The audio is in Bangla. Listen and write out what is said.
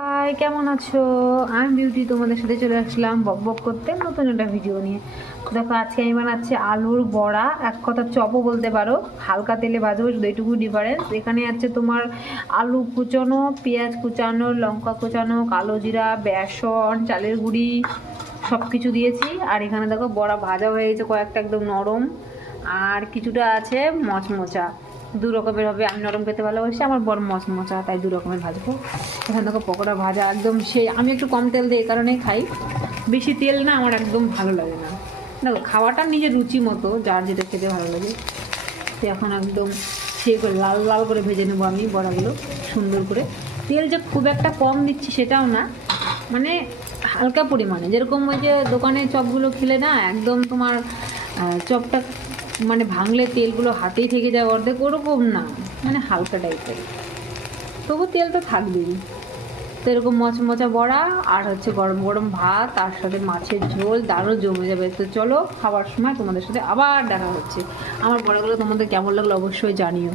হাই, কেমন আছো? আমি বিউটি তোমাদের সাথে চলে আসলাম বক বক করতে নতুন একটা ভিডিও নিয়ে। দেখো, আজকে আমি বানাচ্ছি আলুর বড়া, এক কথা চপও বলতে পারো। হালকা তেলে ভাজবো, শুধু এইটুকু ডিফারেন্স। এখানে আছে তোমার আলু কুচানো, পেঁয়াজ কুচানো, লঙ্কা কুচানো, কালো জিরা, বেসন, চালের গুঁড়ি সব কিছু দিয়েছি। আর এখানে দেখো বড়া ভাজা হয়ে গেছে কয়েকটা, একদম নরম। আর কিছুটা আছে মচমচা। দু রকমের হবে, আমি নরম খেতে ভালোবাসি, আমার বড় মচমচা, তাই দু রকমের ভাজবো। এখানে দেখো পকোড়া ভাজা একদম সেই। আমি একটু কম তেল দিই, এই কারণেই খাই। বেশি তেল না আমার একদম ভালো লাগে না। দেখো, খাওয়াটা নিজের রুচি মতো, যার যেটা খেতে ভালো লাগে। তো এখন একদম সে করে লাল লাল করে ভেজে নেবো আমি বড়াগুলো সুন্দর করে। তেল যে খুব একটা কম দিচ্ছি সেটাও না, মানে হালকা পরিমাণে। যেরকম ওই যে দোকানে চপগুলো খেলে না, একদম তোমার চপটা মানে ভাঙলে তেলগুলো হাতেই থেকে যায় অর্ধেক, ওরকম না, মানে হালকা টাইপের। তবু তেল তো থাকবেই। তো এরকম মচমচা বড়া আর হচ্ছে গরম গরম ভাত, তার সাথে মাছের ঝোল, দারুণ জমে যাবে। তো চলো, খাবার সময় তোমাদের সাথে আবার দেখা হচ্ছে। আমার বড়াগুলো তোমাদের কেমন লাগলো অবশ্যই জানিও।